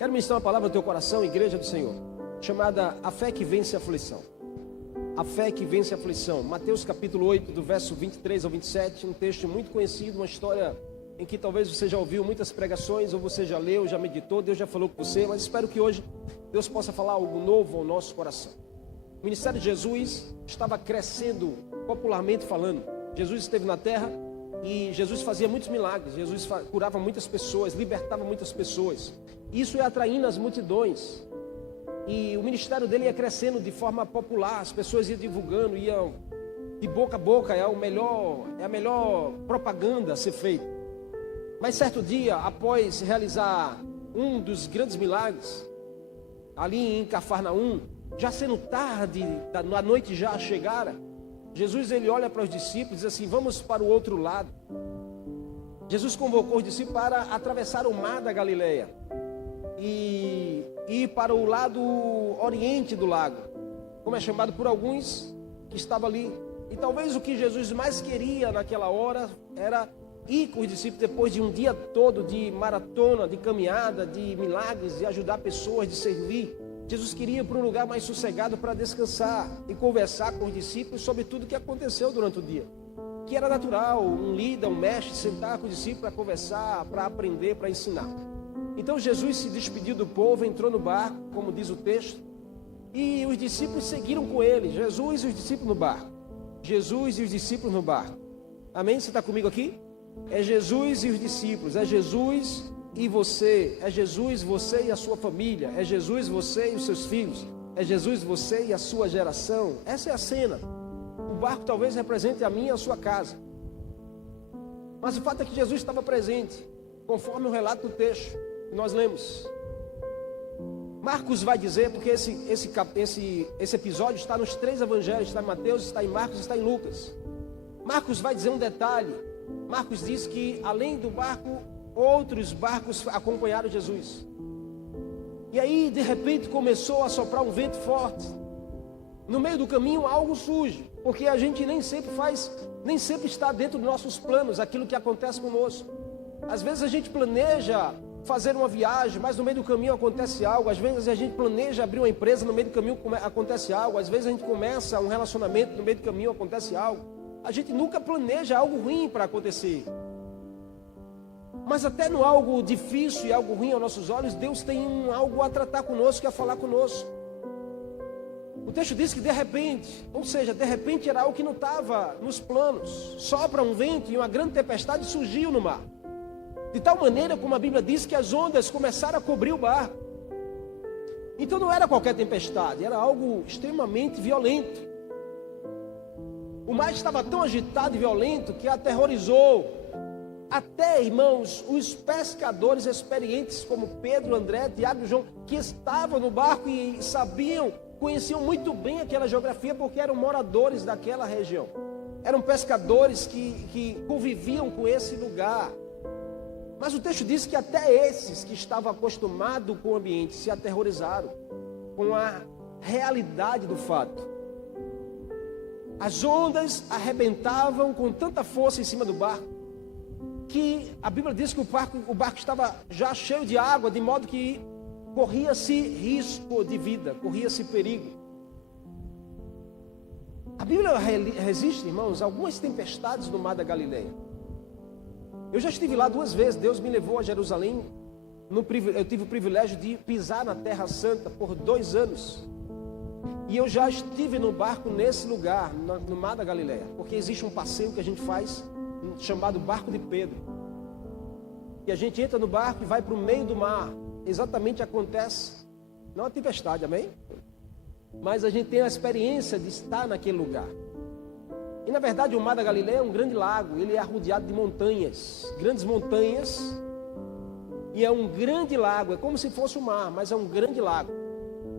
Quero ministrar uma palavra no teu coração, igreja do Senhor, chamada A Fé que Vence a Aflição. A fé que vence a aflição. Mateus capítulo 8, do verso 23 ao 27, um texto muito conhecido, uma história em que talvez você já ouviu muitas pregações, ou você já leu, já meditou, Deus já falou com você, mas espero que hoje Deus possa falar algo novo ao nosso coração. O ministério de Jesus estava crescendo, popularmente falando. Jesus esteve na terra e Jesus fazia muitos milagres, Jesus curava muitas pessoas, libertava muitas pessoas. Isso ia atraindo as multidões. E o ministério dele ia crescendo de forma popular, as pessoas iam divulgando, iam de boca a boca, é a melhor propaganda a ser feita. Mas certo dia, após realizar um dos grandes milagres, ali em Cafarnaum, já sendo tarde, a noite já chegara, Jesus ele olha para os discípulos e diz assim: vamos para o outro lado. Jesus convocou os discípulos para atravessar o mar da Galileia e ir para o lado oriente do lago, como é chamado por alguns que estavam ali. E talvez o que Jesus mais queria naquela hora era ir com os discípulos depois de um dia todo de maratona, de caminhada, de milagres, de ajudar pessoas, de servir. Jesus queria ir para um lugar mais sossegado para descansar e conversar com os discípulos sobre tudo o que aconteceu durante o dia. Que era natural, um líder, um mestre, sentar com os discípulos para conversar, para aprender, para ensinar. Então Jesus se despediu do povo, entrou no barco, como diz o texto, e os discípulos seguiram com ele. Jesus e os discípulos no barco. Jesus e os discípulos no barco. Amém? Você está comigo aqui? É Jesus e os discípulos, é Jesus e você, é Jesus, você e a sua família, é Jesus, você e os seus filhos, é Jesus, você e a sua geração. Essa é a cena. O barco talvez represente a minha e a sua casa, mas o fato é que Jesus estava presente, conforme o relato do texto que nós lemos. Marcos vai dizer, porque esse episódio está nos 3 evangelhos, está em Mateus, está em Marcos, está em Lucas. Marcos vai dizer um detalhe. Marcos diz que além do barco, outros barcos acompanharam Jesus. E aí de repente começou a soprar um vento forte. No meio do caminho algo surge, porque a gente nem sempre está dentro dos nossos planos aquilo que acontece conosco. Às vezes a gente planeja fazer uma viagem, mas no meio do caminho acontece algo. Às vezes a gente planeja abrir uma empresa, no meio do caminho acontece algo. Às vezes a gente começa um relacionamento, no meio do caminho acontece algo. A gente nunca planeja algo ruim para acontecer. Mas até no algo difícil e algo ruim aos nossos olhos, Deus tem algo a tratar conosco, a falar conosco. O texto diz que de repente, ou seja, de repente era algo que não estava nos planos. Sopra um vento e uma grande tempestade surgiu no mar. De tal maneira, como a Bíblia diz, que as ondas começaram a cobrir o barco. Então não era qualquer tempestade, era algo extremamente violento. O mar estava tão agitado e violento que aterrorizou até, irmãos, os pescadores experientes como Pedro, André, Tiago e João, que estavam no barco e conheciam muito bem aquela geografia, porque eram moradores daquela região. Eram pescadores que conviviam com esse lugar. Mas o texto diz que até esses que estavam acostumados com o ambiente se aterrorizaram com a realidade do fato. As ondas arrebentavam com tanta força em cima do barco, que a Bíblia diz que o barco estava já cheio de água, de modo que corria-se risco de vida, corria-se perigo. A Bíblia resiste, irmãos, a algumas tempestades no mar da Galileia. Eu já estive lá 2 vezes, Deus me levou a Jerusalém, eu tive o privilégio de pisar na Terra Santa por 2 anos. E eu já estive no barco nesse lugar, no mar da Galileia, porque existe um passeio que a gente faz, chamado Barco de Pedro. E a gente entra no barco e vai para o meio do mar. Exatamente acontece, não a tempestade, amém? Mas a gente tem a experiência de estar naquele lugar. E na verdade o mar da Galileia é um grande lago, ele é rodeado de montanhas, grandes montanhas. E é um grande lago, é como se fosse o mar, mas é um grande lago.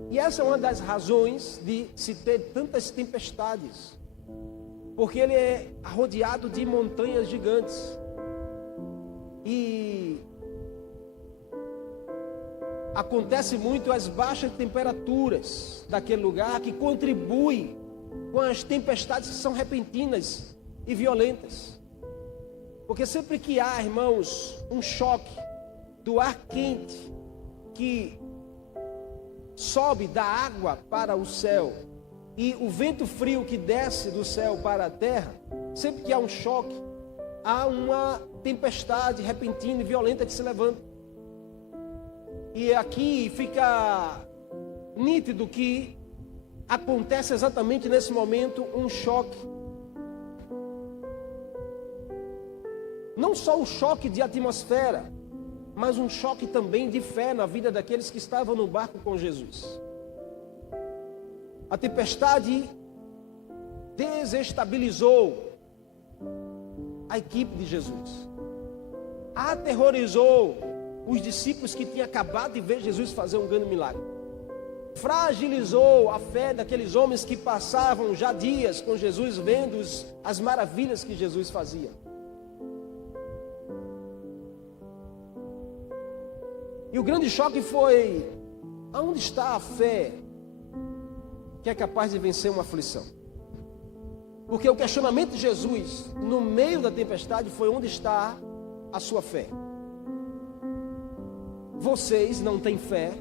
E essa é uma das razões de se ter tantas tempestades, porque ele é rodeado de montanhas gigantes. E acontece muito as baixas temperaturas daquele lugar, que contribuem com as tempestades que são repentinas e violentas. Porque sempre que há, irmãos, um choque do ar quente que sobe da água para o céu e o vento frio que desce do céu para a terra, sempre que há um choque, há uma tempestade repentina e violenta que se levanta. E aqui fica nítido que acontece exatamente nesse momento um choque. Não só um choque de atmosfera, mas um choque também de fé na vida daqueles que estavam no barco com Jesus. A tempestade desestabilizou a equipe de Jesus, aterrorizou os discípulos que tinham acabado de ver Jesus fazer um grande milagre, fragilizou a fé daqueles homens que passavam já dias com Jesus, vendo as maravilhas que Jesus fazia. E o grande choque foi: aonde está a fé que é capaz de vencer uma aflição? Porque o questionamento de Jesus no meio da tempestade foi: onde está a sua fé? Vocês não têm fé,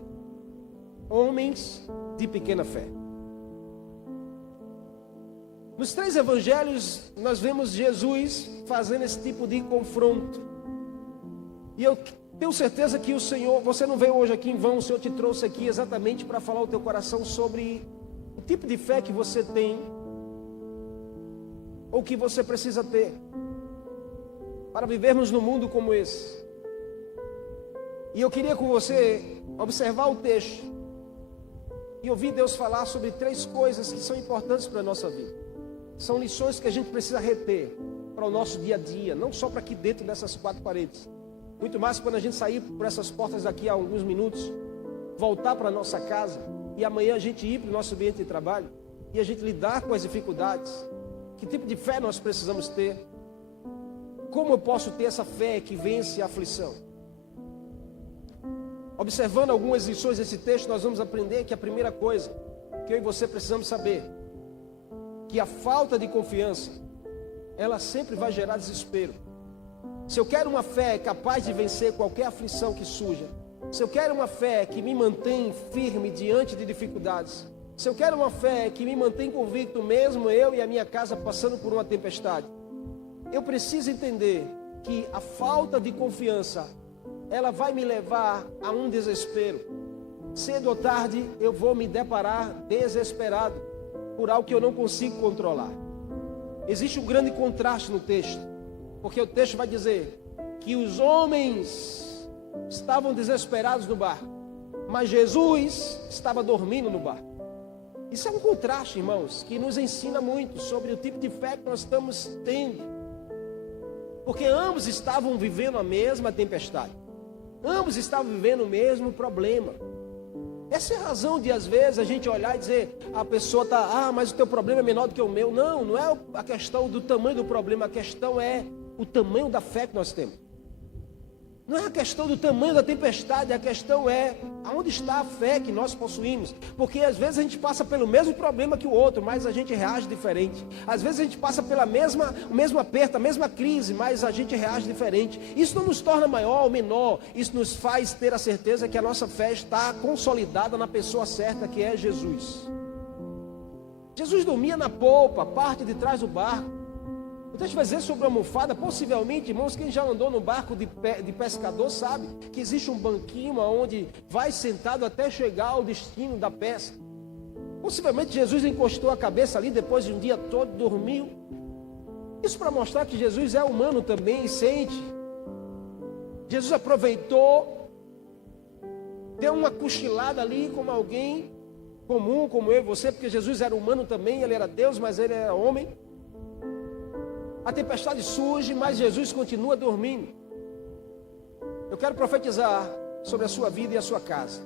homens de pequena fé. Nos 3 evangelhos nós vemos Jesus fazendo esse tipo de confronto. E eu tenho certeza que o Senhor, você não veio hoje aqui em vão, o Senhor te trouxe aqui exatamente para falar ao teu coração sobre o tipo de fé que você tem, ou que você precisa ter, para vivermos num mundo como esse. E eu queria com você observar o texto e ouvir Deus falar sobre 3 coisas que são importantes para a nossa vida. São lições que a gente precisa reter para o nosso dia a dia, não só para aqui dentro dessas 4 paredes. Muito mais quando a gente sair por essas portas daqui a alguns minutos, voltar para a nossa casa e amanhã a gente ir para o nosso ambiente de trabalho e a gente lidar com as dificuldades. Que tipo de fé nós precisamos ter? Como eu posso ter essa fé que vence a aflição? Observando algumas lições desse texto, nós vamos aprender que a primeira coisa que eu e você precisamos saber, que a falta de confiança, ela sempre vai gerar desespero. Se eu quero uma fé capaz de vencer qualquer aflição que surja, se eu quero uma fé que me mantém firme diante de dificuldades, se eu quero uma fé que me mantém convicto mesmo eu e a minha casa passando por uma tempestade, eu preciso entender que a falta de confiança, ela vai me levar a um desespero. Cedo ou tarde eu vou me deparar desesperado por algo que eu não consigo controlar. Existe um grande contraste no texto, porque o texto vai dizer que os homens estavam desesperados no barco, mas Jesus estava dormindo no barco. Isso é um contraste, irmãos, que nos ensina muito sobre o tipo de fé que nós estamos tendo, porque ambos estavam vivendo a mesma tempestade, ambos estavam vivendo o mesmo problema. Essa é a razão de às vezes a gente olhar e dizer, a pessoa está, mas o teu problema é menor do que o meu. Não, não é a questão do tamanho do problema, a questão é o tamanho da fé que nós temos. Não é a questão do tamanho da tempestade, a questão é aonde está a fé que nós possuímos. Porque às vezes a gente passa pelo mesmo problema que o outro, mas a gente reage diferente. Às vezes a gente passa pela o mesmo aperto, a mesma crise, mas a gente reage diferente. Isso não nos torna maior ou menor, isso nos faz ter a certeza que a nossa fé está consolidada na pessoa certa, que é Jesus. Jesus dormia na polpa, parte de trás do barco. O texto vai dizer sobre a almofada, possivelmente, irmãos, quem já andou no barco de pescador sabe que existe um banquinho onde vai sentado até chegar ao destino da pesca. Possivelmente Jesus encostou a cabeça ali depois de um dia todo, dormiu. Isso para mostrar que Jesus é humano também e sente. Jesus aproveitou, deu uma cochilada ali como alguém comum, como eu e você, porque Jesus era humano também, ele era Deus, mas ele era homem. A tempestade surge, mas Jesus continua dormindo. Eu quero profetizar sobre a sua vida e a sua casa,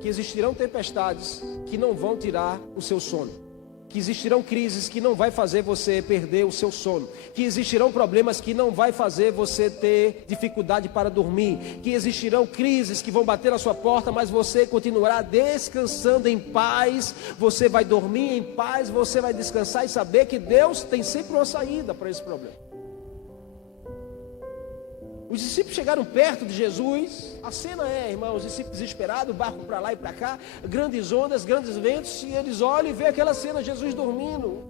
que existirão tempestades que não vão tirar o seu sono, que existirão crises que não vai fazer você perder o seu sono, que existirão problemas que não vai fazer você ter dificuldade para dormir, que existirão crises que vão bater na sua porta, mas você continuará descansando em paz, você vai dormir em paz, você vai descansar e saber que Deus tem sempre uma saída para esse problema. Os discípulos chegaram perto de Jesus. A cena é, irmãos, os discípulos desesperados, o barco para lá e para cá, grandes ondas, grandes ventos, e eles olham e vê aquela cena, Jesus dormindo.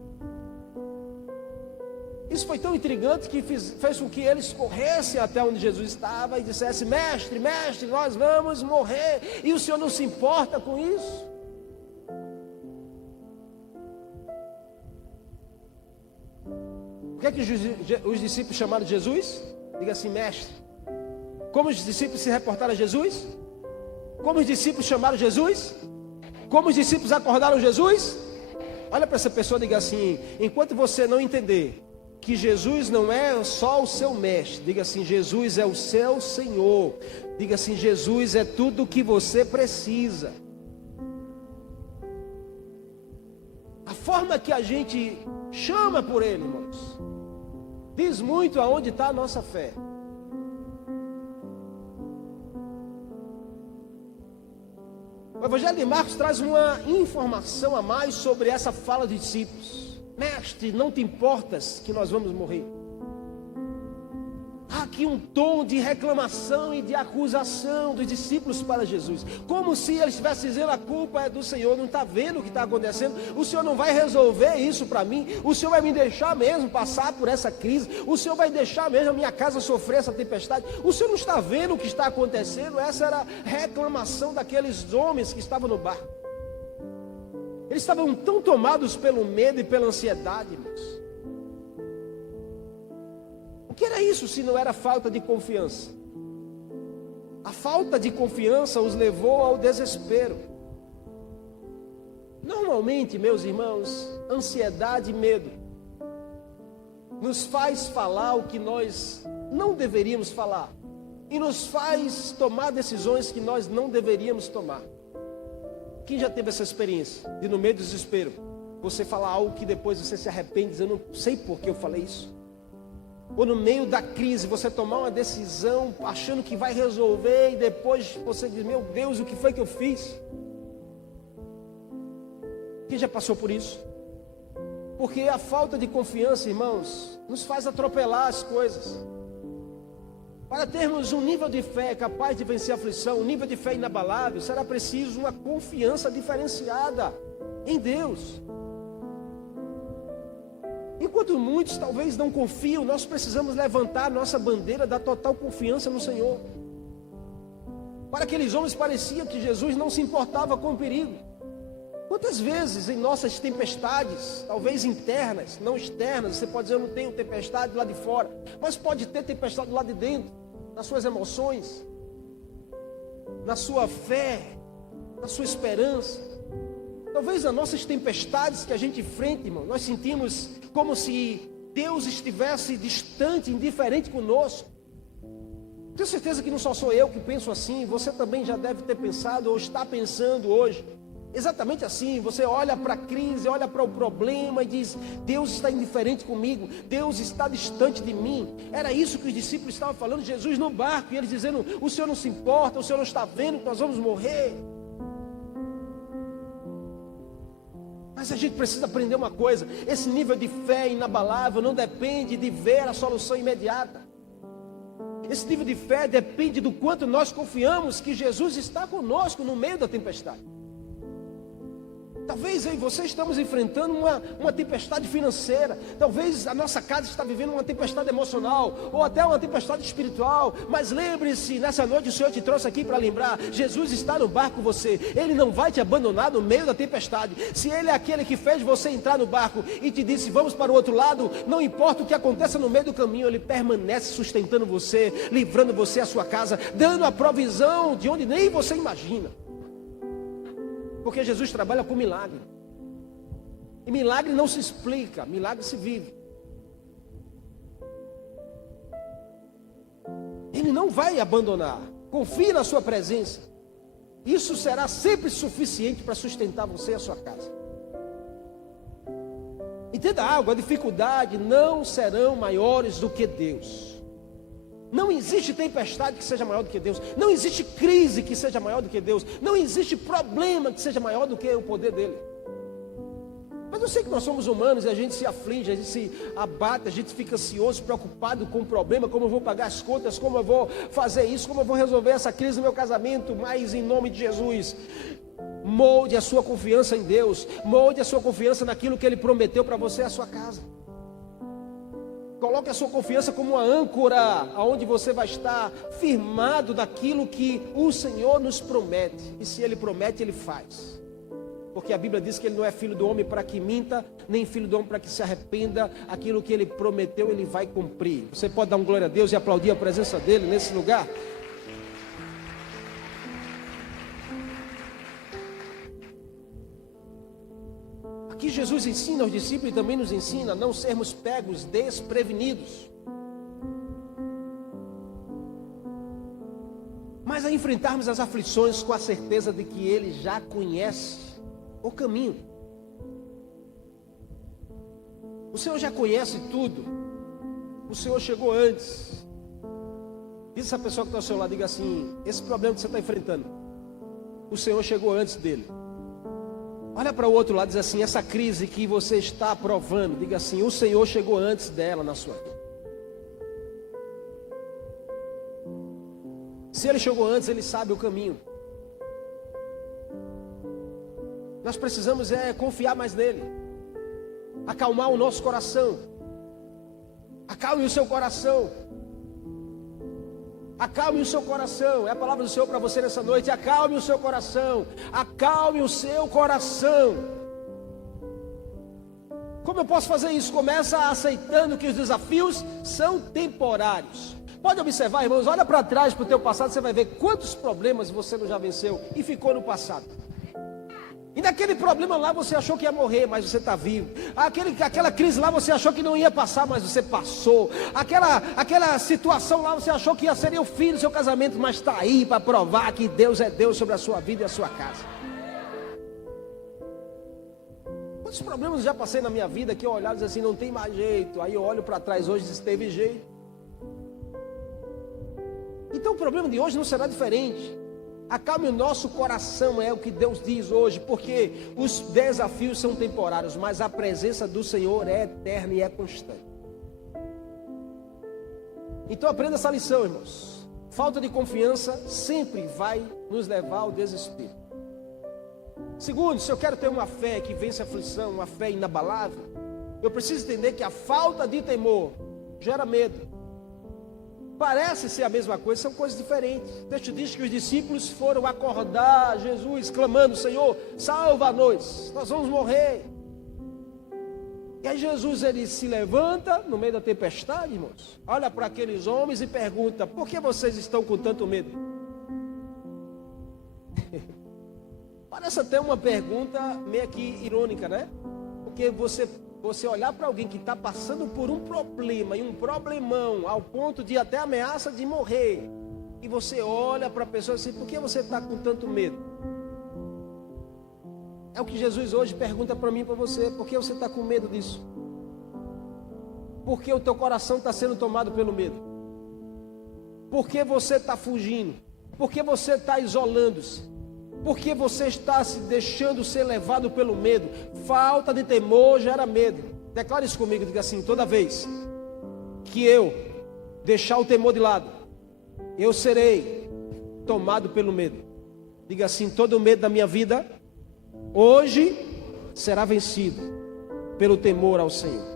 Isso foi tão intrigante que fez com que eles corressem até onde Jesus estava e dissessem: mestre, mestre, nós vamos morrer, e o Senhor não se importa com isso? O que é que os discípulos chamaram de Jesus? Diga assim: mestre. Como os discípulos se reportaram a Jesus? Como os discípulos chamaram Jesus? Como os discípulos acordaram Jesus? Olha para essa pessoa e diga assim: enquanto você não entender que Jesus não é só o seu mestre, diga assim: Jesus é o seu Senhor. Diga assim: Jesus é tudo o que você precisa. A forma que a gente chama por Ele, irmãos, diz muito aonde está a nossa fé. O Evangelho de Marcos traz uma informação a mais sobre essa fala dos discípulos. Mestre, não te importas que nós vamos morrer? Há aqui um tom de reclamação e de acusação dos discípulos para Jesus, como se eles estivessem dizendo: a culpa é do Senhor, não está vendo o que está acontecendo? O Senhor não vai resolver isso para mim? O Senhor vai me deixar mesmo passar por essa crise? O Senhor vai deixar mesmo a minha casa sofrer essa tempestade? O Senhor não está vendo o que está acontecendo? Essa era a reclamação daqueles homens que estavam no barco. Eles estavam tão tomados pelo medo e pela ansiedade, irmãos. O que era isso se não era falta de confiança? A falta de confiança os levou ao desespero. Normalmente, meus irmãos, ansiedade e medo nos faz falar o que nós não deveríamos falar, e nos faz tomar decisões que nós não deveríamos tomar. Quem já teve essa experiência de, no meio do desespero, você falar algo que depois você se arrepende, dizendo: eu não sei por que eu falei isso? Ou no meio da crise, você tomar uma decisão achando que vai resolver, e depois você diz: meu Deus, o que foi que eu fiz? Quem já passou por isso? Porque a falta de confiança, irmãos, nos faz atropelar as coisas. Para termos um nível de fé capaz de vencer a aflição, um nível de fé inabalável, será preciso uma confiança diferenciada em Deus. Enquanto muitos talvez não confiam, nós precisamos levantar nossa bandeira da total confiança no Senhor. Para aqueles homens parecia que Jesus não se importava com o perigo. Quantas vezes em nossas tempestades, talvez internas, não externas, você pode dizer: eu não tenho tempestade lá de fora, mas pode ter tempestade lá de dentro, nas suas emoções, na sua fé, na sua esperança. Talvez nas nossas tempestades que a gente enfrenta, irmão, nós sentimos como se Deus estivesse distante, indiferente conosco. Tenho certeza que não só sou eu que penso assim, você também já deve ter pensado ou está pensando hoje. Exatamente assim, você olha para a crise, olha para o problema e diz: Deus está indiferente comigo, Deus está distante de mim. Era isso que os discípulos estavam falando de Jesus no barco, e eles dizendo: o Senhor não se importa, o Senhor não está vendo que nós vamos morrer. Mas a gente precisa aprender uma coisa: esse nível de fé inabalável não depende de ver a solução imediata. Esse nível de fé depende do quanto nós confiamos que Jesus está conosco no meio da tempestade. Talvez eu e você estamos enfrentando uma tempestade financeira. Talvez a nossa casa está vivendo uma tempestade emocional, ou até uma tempestade espiritual. Mas lembre-se, nessa noite o Senhor te trouxe aqui para lembrar: Jesus está no barco com você. Ele não vai te abandonar no meio da tempestade. Se Ele é aquele que fez você entrar no barco e te disse: vamos para o outro lado, não importa o que aconteça no meio do caminho, Ele permanece sustentando você, livrando você a sua casa, dando a provisão de onde nem você imagina. Porque Jesus trabalha com milagre. E milagre não se explica, milagre se vive. Ele não vai abandonar. Confie na sua presença. Isso será sempre suficiente para sustentar você e a sua casa. Entenda algo: a dificuldade não serão maiores do que Deus. Não existe tempestade que seja maior do que Deus. Não existe crise que seja maior do que Deus. Não existe problema que seja maior do que o poder dele. Mas Eu sei que nós somos humanos e a gente se aflige, a gente se abate, a gente fica ansioso, preocupado com o problema, como eu vou pagar as contas, como eu vou fazer isso, como eu vou resolver essa crise no meu casamento, mas em nome de Jesus, molde a sua confiança em Deus, molde a sua confiança naquilo que Ele prometeu para você e a sua casa. Coloque a sua confiança como uma âncora, aonde você vai estar firmado naquilo que o Senhor nos promete. E se Ele promete, Ele faz. Porque a Bíblia diz que Ele não é filho do homem para que minta, nem filho do homem para que se arrependa. Aquilo que Ele prometeu, Ele vai cumprir. Você pode dar um glória a Deus e aplaudir a presença dEle nesse lugar? Aqui Jesus ensina aos discípulos e também nos ensina a não sermos pegos desprevenidos, mas a enfrentarmos as aflições com a certeza de que Ele já conhece o caminho. O Senhor já conhece tudo. O Senhor chegou antes. Diz essa pessoa que está ao seu lado, diga assim: esse problema que você está enfrentando, o Senhor chegou antes dele. Olha para o outro lado e diz assim: essa crise que você está provando, diga assim: o Senhor chegou antes dela na sua vida. Se Ele chegou antes, Ele sabe o caminho. Nós precisamos confiar mais nele, acalmar o nosso coração. Acalme o seu coração. Acalme o seu coração. É a palavra do Senhor para você nessa noite. Acalme o seu coração. Acalme o seu coração. Como eu posso fazer isso? Começa aceitando que os desafios são temporários. Pode observar, irmãos, olha para trás, para o teu passado, você vai ver quantos problemas você não já venceu e ficou no passado. E naquele problema lá você achou que ia morrer, mas você está vivo. Aquela crise lá você achou que não ia passar, mas você passou. Aquela situação lá você achou que seria o fim do seu casamento, mas está aí para provar que Deus é Deus sobre a sua vida e a sua casa. Quantos problemas eu já passei na minha vida que eu olhava e dizia assim: não tem mais jeito. Aí eu olho para trás hoje e diz: teve jeito. Então o problema de hoje não será diferente. Acalme o nosso coração, é o que Deus diz hoje, porque os desafios são temporários, mas a presença do Senhor é eterna e é constante. Então aprenda essa lição, irmãos. Falta de confiança sempre vai nos levar ao desespero. Segundo, se eu quero ter uma fé que vence a aflição, uma fé inabalável, eu preciso entender que a falta de temor gera medo. Parece ser a mesma coisa, são coisas diferentes. O texto diz que os discípulos foram acordar Jesus, clamando: Senhor, salva-nos, nós vamos morrer. E aí Jesus, ele se levanta no meio da tempestade, irmãos, olha para aqueles homens e pergunta: por que vocês estão com tanto medo? Parece até uma pergunta meio que irônica, né? Porque você olhar para alguém que está passando por um problema e um problemão ao ponto de até ameaça de morrer, e você olha para a pessoa assim: por que você está com tanto medo? É o que Jesus hoje pergunta para mim e para você: por que você está com medo disso? Por que o teu coração está sendo tomado pelo medo? Por que você está fugindo? Por que você está isolando-se? Por que você está se deixando ser levado pelo medo? Falta de temor gera medo. Declare isso comigo, diga assim: toda vez que eu deixar o temor de lado, eu serei tomado pelo medo. Diga assim: todo o medo da minha vida hoje será vencido pelo temor ao Senhor.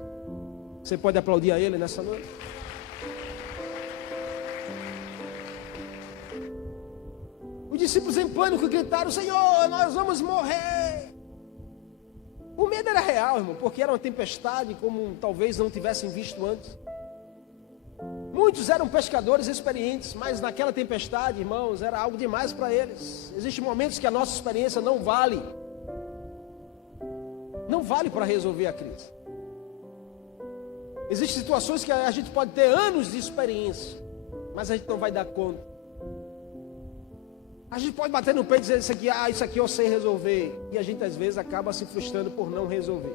Você pode aplaudir a Ele nessa noite? Os discípulos em pânico gritaram: Senhor, nós vamos morrer. O medo era real, irmão, porque era uma tempestade como talvez não tivessem visto antes. Muitos eram pescadores experientes, mas naquela tempestade, irmãos, era algo demais para eles. Existem momentos que a nossa experiência não vale para resolver a crise. Existem situações que a gente pode ter anos de experiência, mas a gente não vai dar conta. A gente pode bater no peito e dizer: isso aqui eu sei resolver. E a gente às vezes acaba se frustrando por não resolver.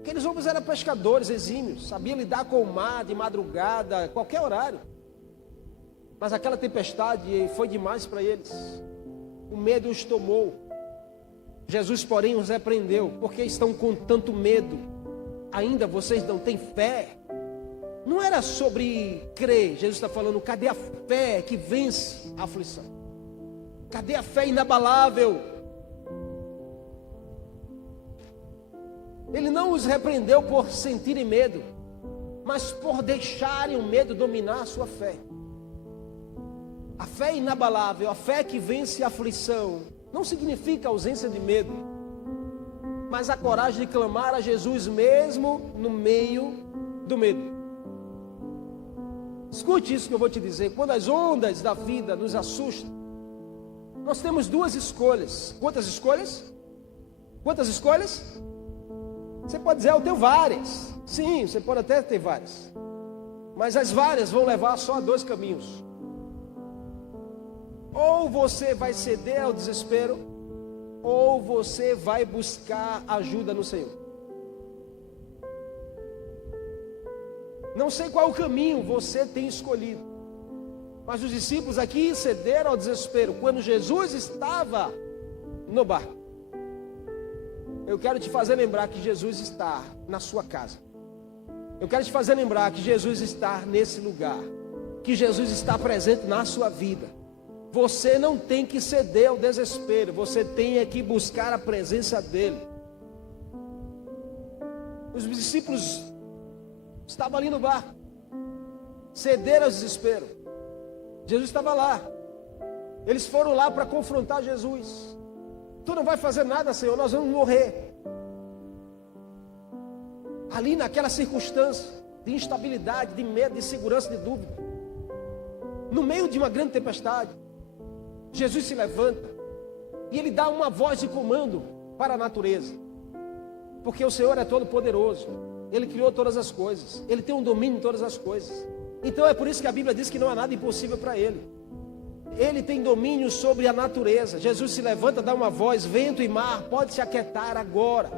Aqueles homens eram pescadores exímios, sabiam lidar com o mar de madrugada, qualquer horário. Mas aquela tempestade foi demais para eles. O medo os tomou. Jesus, porém, os repreendeu, porque estão com tanto medo. Ainda vocês não têm fé? Não era sobre crer. Jesus está falando, cadê a fé que vence a aflição? Cadê a fé inabalável? Ele não os repreendeu por sentirem medo, mas por deixarem o medo dominar a sua fé. A fé inabalável, a fé que vence a aflição, não significa ausência de medo, mas a coragem de clamar a Jesus mesmo no meio do medo. Escute isso que eu vou te dizer. Quando as ondas da vida nos assustam, nós temos duas escolhas. Quantas escolhas? Quantas escolhas? Você pode dizer, eu tenho várias. Sim, você pode até ter várias. Mas as várias vão levar só a dois caminhos. Ou você vai ceder ao desespero, ou você vai buscar ajuda no Senhor. Não sei qual o caminho você tem escolhido, mas os discípulos aqui cederam ao desespero quando Jesus estava no barco. Eu quero te fazer lembrar que Jesus está na sua casa. Eu quero te fazer lembrar que Jesus está nesse lugar, que Jesus está presente na sua vida. Você não tem que ceder ao desespero, você tem que buscar a presença dele. Os discípulos estavam ali no barco, cederam ao desespero. Jesus estava lá. Eles foram lá para confrontar Jesus. Tu não vai fazer nada, Senhor, nós vamos morrer. Ali naquela circunstância de instabilidade, de medo, de insegurança, de dúvida, no meio de uma grande tempestade, Jesus se levanta e ele dá uma voz de comando para a natureza, porque o Senhor é todo poderoso. Ele criou todas as coisas, ele tem um domínio em todas as coisas. Então é por isso que a Bíblia diz que não há nada impossível para ele. Ele tem domínio sobre a natureza. Jesus se levanta, dá uma voz, vento e mar, pode se aquietar agora.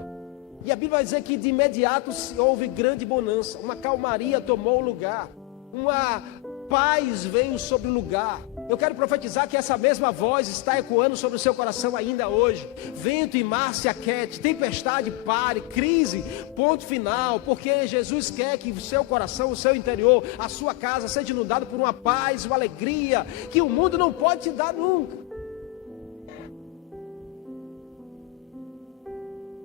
E a Bíblia vai dizer que de imediato houve grande bonança, uma calmaria tomou o lugar, uma paz veio sobre o lugar. Eu quero profetizar que essa mesma voz está ecoando sobre o seu coração ainda hoje. Vento e mar se aquete, tempestade pare, crise, ponto final, porque Jesus quer que o seu coração, o seu interior, a sua casa seja inundado por uma paz, uma alegria que o mundo não pode te dar nunca.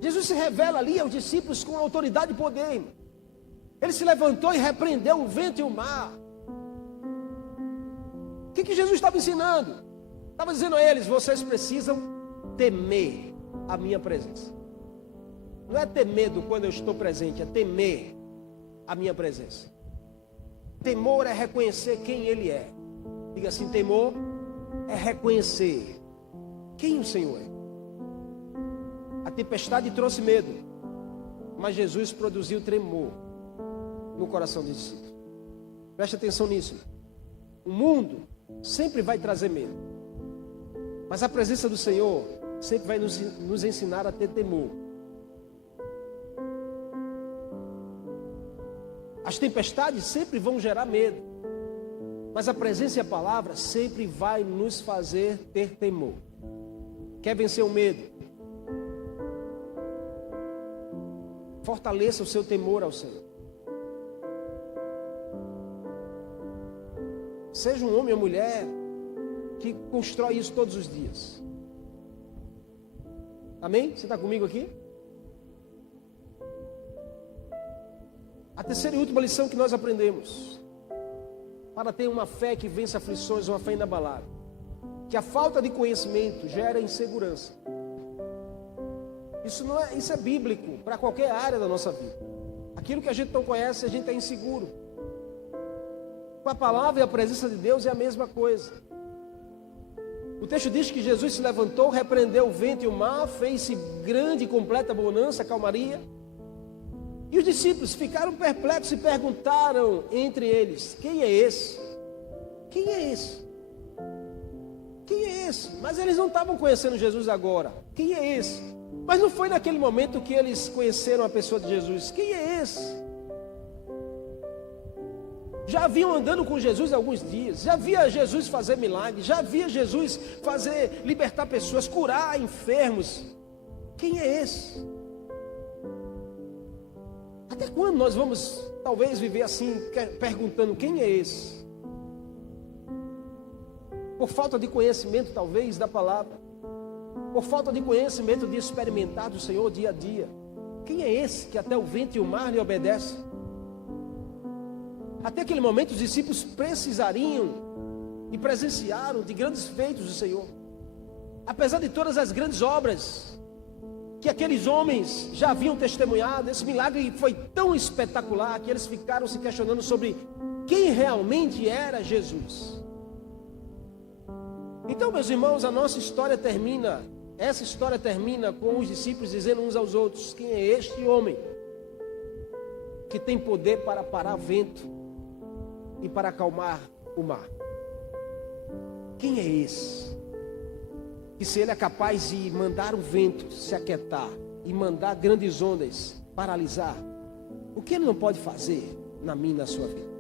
Jesus se revela ali aos discípulos com autoridade e poder. Ele se levantou e repreendeu o vento e o mar. O que Jesus estava ensinando? Estava dizendo a eles, vocês precisam temer a minha presença. Não é ter medo quando eu estou presente, é temer a minha presença. Temor é reconhecer quem Ele é. Diga assim, temor é reconhecer quem o Senhor é. A tempestade trouxe medo, mas Jesus produziu tremor no coração dos discípulos. Preste atenção nisso. O mundo sempre vai trazer medo, mas a presença do Senhor sempre vai nos ensinar a ter temor. As tempestades sempre vão gerar medo, mas a presença e a palavra sempre vai nos fazer ter temor. Quer vencer o medo? Fortaleça o seu temor ao Senhor. Seja um homem ou mulher que constrói isso todos os dias. Amém? Você está comigo aqui? A terceira e última lição que nós aprendemos para ter uma fé que vence aflições, uma fé inabalável, que a falta de conhecimento gera insegurança. Isso é bíblico para qualquer área da nossa vida. Aquilo que a gente não conhece, a gente é inseguro. Com a palavra e a presença de Deus é a mesma coisa. O texto diz que Jesus se levantou, repreendeu o vento e o mar, fez-se grande e completa bonança, calmaria. E os discípulos ficaram perplexos e perguntaram entre eles, quem é esse? Quem é esse? Quem é esse? Mas eles não estavam conhecendo Jesus agora. Quem é esse? Mas não foi naquele momento que eles conheceram a pessoa de Jesus. Quem é esse? Já haviam andando com Jesus há alguns dias. Já via Jesus fazer milagres. Já via Jesus libertar pessoas, curar enfermos. Quem é esse? Até quando nós vamos, talvez, viver assim, perguntando quem é esse? Por falta de conhecimento, talvez, da palavra. Por falta de conhecimento de experimentar do Senhor dia a dia. Quem é esse que até o vento e o mar lhe obedecem? Até aquele momento os discípulos precisariam e presenciaram de grandes feitos do Senhor. Apesar de todas as grandes obras que aqueles homens já haviam testemunhado, esse milagre foi tão espetacular que eles ficaram se questionando sobre quem realmente era Jesus. Então, meus irmãos, a nossa história termina, essa história termina com os discípulos dizendo uns aos outros: quem é este homem que tem poder para parar vento e para acalmar o mar? Quem é esse? Que se ele é capaz de mandar o vento se aquietar e mandar grandes ondas paralisar, o que ele não pode fazer na minha e na sua vida?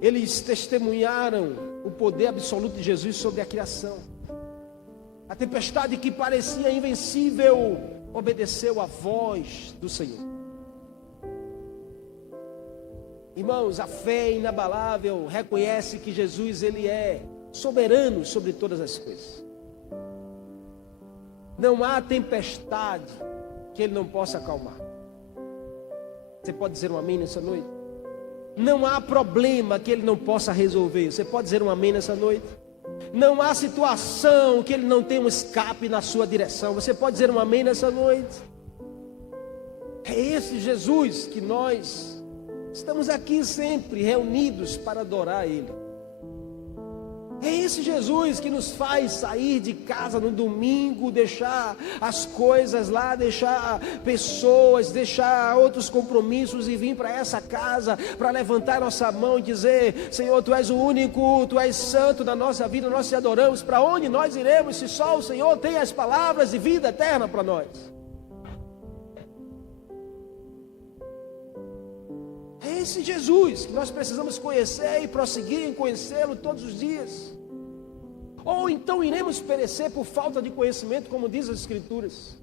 Eles testemunharam o poder absoluto de Jesus sobre a criação. A tempestade que parecia invencível obedeceu à voz do Senhor. Irmãos, a fé inabalável reconhece que Jesus, ele é soberano sobre todas as coisas. Não há tempestade que ele não possa acalmar. Você pode dizer um amém nessa noite? Não há problema que ele não possa resolver. Você pode dizer um amém nessa noite? Não há situação que ele não tenha um escape na sua direção. Você pode dizer um amém nessa noite? É esse Jesus que nós estamos aqui sempre reunidos para adorar Ele. É esse Jesus que nos faz sair de casa no domingo, deixar as coisas lá, deixar pessoas, deixar outros compromissos e vir para essa casa, para levantar nossa mão e dizer: Senhor, Tu és o único, Tu és santo na nossa vida, nós Te adoramos. Para onde nós iremos se só o Senhor tem as palavras de vida eterna para nós? É esse Jesus que nós precisamos conhecer e prosseguir em conhecê-lo todos os dias. Ou então iremos perecer por falta de conhecimento, como diz as Escrituras.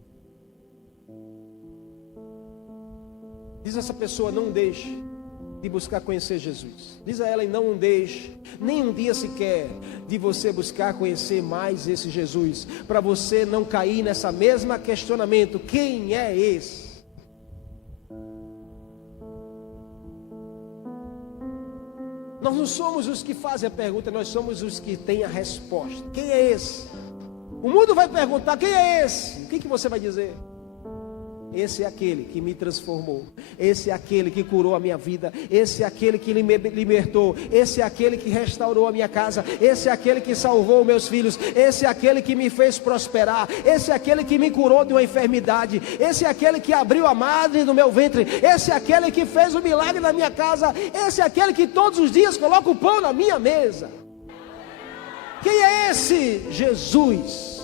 Diz essa pessoa: não deixe de buscar conhecer Jesus. Diz a ela: e não deixe nem um dia sequer de você buscar conhecer mais esse Jesus, para você não cair nessa mesma questionamento: quem é esse? Nós não somos os que fazem a pergunta, nós somos os que têm a resposta. Quem é esse? O mundo vai perguntar: quem é esse? O que você vai dizer? Esse é aquele que me transformou. Esse é aquele que curou a minha vida. Esse é aquele que me libertou. Esse é aquele que restaurou a minha casa. Esse é aquele que salvou meus filhos. Esse é aquele que me fez prosperar. Esse é aquele que me curou de uma enfermidade. Esse é aquele que abriu a madre do meu ventre. Esse é aquele que fez o milagre na minha casa. Esse é aquele que todos os dias coloca o pão na minha mesa. Quem é esse Jesus?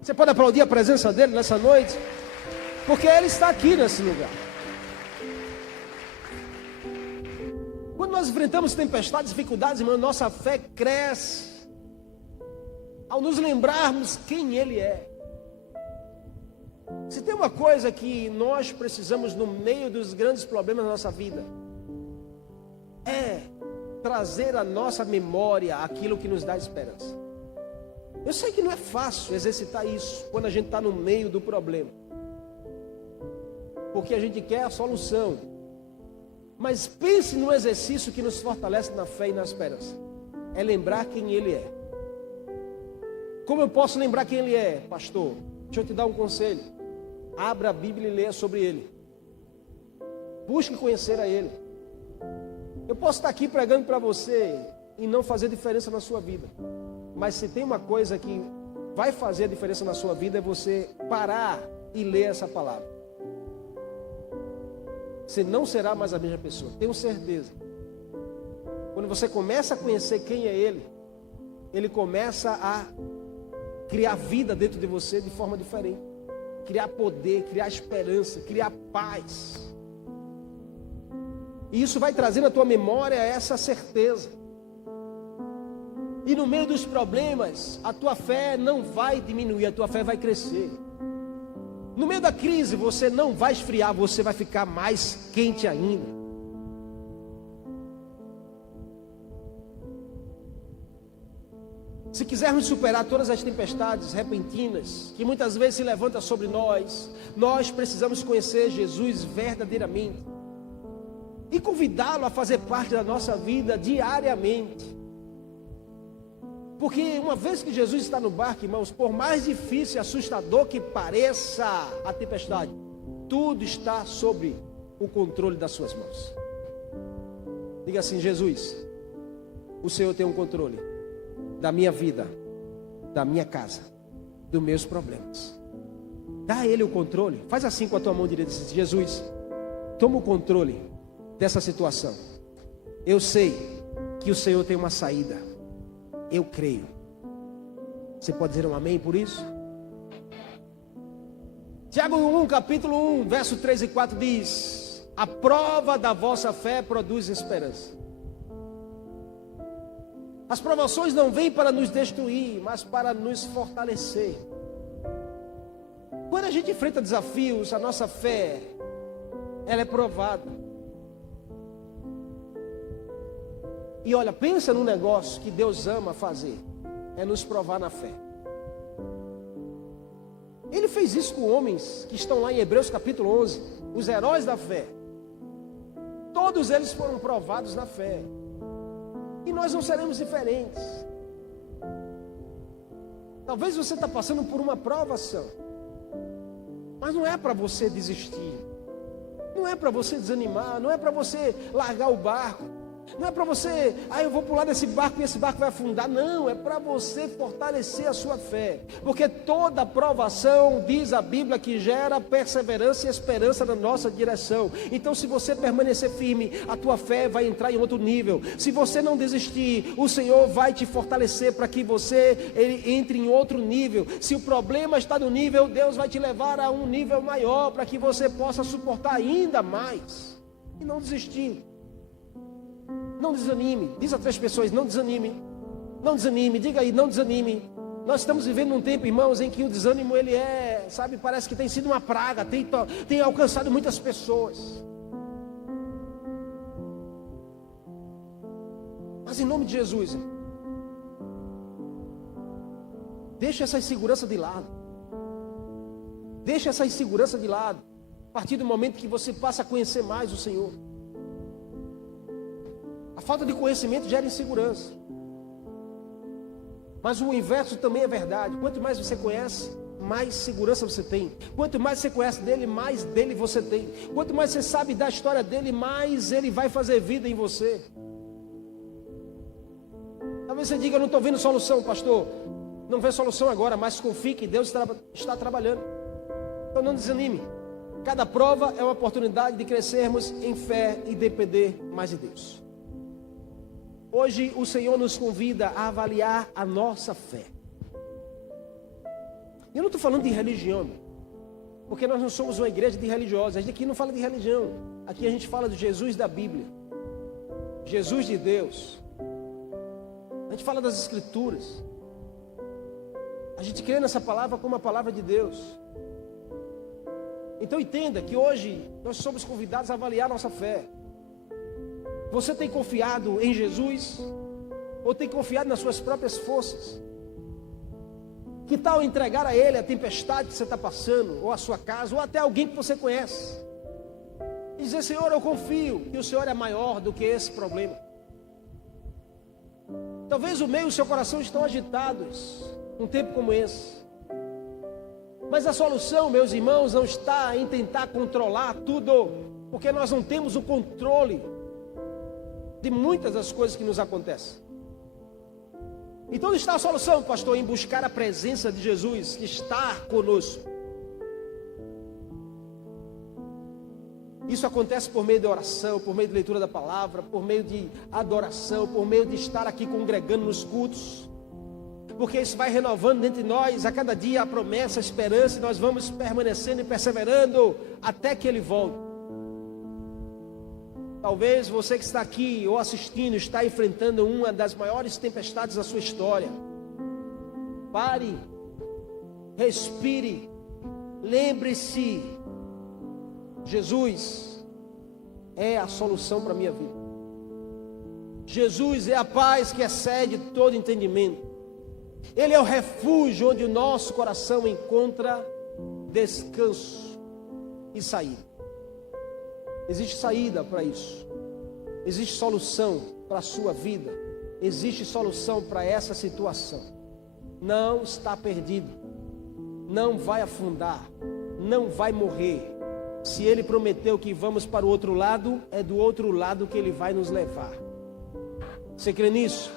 Você pode aplaudir a presença dele nessa noite? Porque Ele está aqui nesse lugar. Quando nós enfrentamos tempestades, dificuldades, irmão, nossa fé cresce ao nos lembrarmos quem Ele é. Se tem uma coisa que nós precisamos no meio dos grandes problemas da nossa vida, é trazer à nossa memória aquilo que nos dá esperança. Eu sei que não é fácil exercitar isso quando a gente está no meio do problema, porque a gente quer a solução. Mas pense no exercício que nos fortalece na fé e na esperança. É lembrar quem Ele é. Como eu posso lembrar quem Ele é, pastor? Deixa eu te dar um conselho. Abra a Bíblia e leia sobre Ele. Busque conhecer a Ele. Eu posso estar aqui pregando para você e não fazer diferença na sua vida. Mas se tem uma coisa que vai fazer a diferença na sua vida, é você parar e ler essa palavra. Você não será mais a mesma pessoa, tenho certeza. Quando você começa a conhecer quem é Ele, Ele começa a criar vida dentro de você de forma diferente. Criar poder, criar esperança, criar paz. E isso vai trazer na tua memória essa certeza. E no meio dos problemas, a tua fé não vai diminuir, a tua fé vai crescer. No meio da crise, você não vai esfriar, você vai ficar mais quente ainda. Se quisermos superar todas as tempestades repentinas que muitas vezes se levantam sobre nós, nós precisamos conhecer Jesus verdadeiramente e convidá-lo a fazer parte da nossa vida diariamente. Porque uma vez que Jesus está no barco, irmãos, por mais difícil e assustador que pareça a tempestade, tudo está sob o controle das suas mãos. Diga assim: Jesus, o Senhor tem um controle da minha vida, da minha casa, dos meus problemas. Dá a Ele o controle. Faz assim com a tua mão direita: Jesus, toma o controle dessa situação. Eu sei que o Senhor tem uma saída. Eu creio. Você pode dizer um amém por isso? Tiago 1, capítulo 1, verso 3 e 4 diz: a prova da vossa fé produz esperança. As provações não vêm para nos destruir, mas para nos fortalecer. Quando a gente enfrenta desafios, a nossa fé, ela é provada. E olha, pensa num negócio que Deus ama fazer, é nos provar na fé. Ele fez isso com homens que estão lá em Hebreus capítulo 11, os heróis da fé. Todos eles foram provados na fé. E nós não seremos diferentes. Talvez você está passando por uma provação, mas não é para você desistir, não é para você desanimar, não é para você largar o barco, não é para você, eu vou pular desse barco e esse barco vai afundar. Não, é para você fortalecer a sua fé. Porque toda provação, diz a Bíblia, que gera perseverança e esperança na nossa direção. Então, se você permanecer firme, a tua fé vai entrar em outro nível. Se você não desistir, o Senhor vai te fortalecer para que ele entre em outro nível. Se o problema está no nível, Deus vai te levar a um nível maior, para que você possa suportar ainda mais. E não desistir. Não desanime. Diz a 3 pessoas: não desanime. Não desanime. Diga aí: não desanime. Nós estamos vivendo um tempo, irmãos, em que o desânimo, ele parece que tem sido uma praga, tem alcançado muitas pessoas. Mas em nome de Jesus, deixa essa insegurança de lado. Deixa essa insegurança de lado. A partir do momento que você passa a conhecer mais o Senhor. A falta de conhecimento gera insegurança. Mas o inverso também é verdade. Quanto mais você conhece, mais segurança você tem. Quanto mais você conhece dele, mais dele você tem. Quanto mais você sabe da história dele, mais ele vai fazer vida em você. Talvez você diga: eu não estou vendo solução, pastor. Não vê solução agora, mas confie que Deus está trabalhando. Então não desanime. Cada prova é uma oportunidade de crescermos em fé e depender mais de Deus. Hoje o Senhor nos convida a avaliar a nossa fé. Eu não estou falando de religião, porque nós não somos uma igreja de religiosos. A gente aqui não fala de religião. Aqui a gente fala de Jesus da Bíblia, Jesus de Deus. A gente fala das Escrituras. A gente crê nessa palavra como a palavra de Deus. Então entenda que hoje nós somos convidados a avaliar a nossa fé. Você tem confiado em Jesus? Ou tem confiado nas suas próprias forças? Que tal entregar a Ele a tempestade que você está passando, ou a sua casa, ou até alguém que você conhece? E dizer: Senhor, eu confio que o Senhor é maior do que esse problema. Talvez o meio e o seu coração estão agitados num tempo como esse. Mas a solução, meus irmãos, não está em tentar controlar tudo, porque nós não temos o controle de muitas das coisas que nos acontecem. Então está a solução, pastor, em buscar a presença de Jesus, estar conosco. Isso acontece por meio de oração, por meio de leitura da palavra, por meio de adoração, por meio de estar aqui congregando nos cultos. Porque isso vai renovando dentro de nós a cada dia a promessa, a esperança, e nós vamos permanecendo e perseverando até que Ele volte. Talvez você que está aqui ou assistindo está enfrentando uma das maiores tempestades da sua história. Pare, respire, lembre-se, Jesus é a solução para a minha vida. Jesus é a paz que excede todo entendimento. Ele é o refúgio onde o nosso coração encontra descanso e saída. Existe saída para isso. Existe solução para a sua vida. Existe solução para essa situação. Não está perdido. Não vai afundar. Não vai morrer. Se Ele prometeu que vamos para o outro lado, é do outro lado que Ele vai nos levar. Você crê nisso?